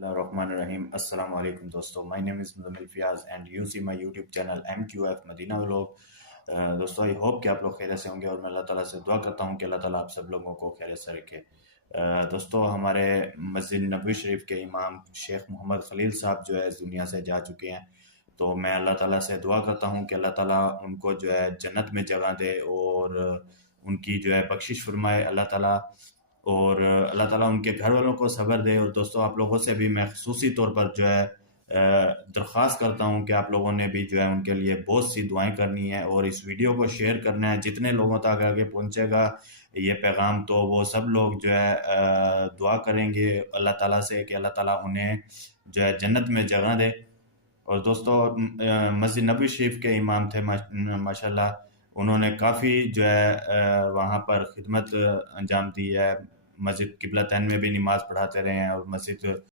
اللہ الرحمن الرحیم. السلام علیکم دوستو. My name is Fayyaz and you see my YouTube channel MQF Madina vlog. دوستو آئی ہوپ کہ آپ لوگ خیریت سے ہوں گے اور میں اللہ تعالیٰ سے دعا کرتا ہوں کہ اللہ تعالیٰ آپ سب لوگوں کو خیریت سے رکھے. دوستو ہمارے مسجد نبوی شریف کے امام شیخ محمد خلیل صاحب جو ہے اس دنیا سے جا چکے ہیں. تو میں اللہ تعالیٰ سے دعا کرتا ہوں کہ اللہ تعالیٰ ان کو جو ہے جنت میں جگہ دے اور ان کی جو ہے بخشش فرمائے اللہ تعالیٰ، اور اللہ تعالیٰ ان کے گھر والوں کو صبر دے. اور دوستو آپ لوگوں سے بھی میں خصوصی طور پر جو ہے درخواست کرتا ہوں کہ آپ لوگوں نے بھی جو ہے ان کے لیے بہت سی دعائیں کرنی ہے اور اس ویڈیو کو شیئر کرنا ہے. جتنے لوگوں تک آگے پہنچے گا یہ پیغام تو وہ سب لوگ جو ہے دعا کریں گے اللہ تعالیٰ سے کہ اللہ تعالیٰ انہیں جو ہے جنت میں جگہ دے. اور دوستو مسجد نبوی شریف کے امام تھے ماشاءاللہ، انہوں نے کافی جو ہے وہاں پر خدمت انجام دی ہے. مسجد قبلتین میں بھی نماز پڑھاتے رہے ہیں اور مسجد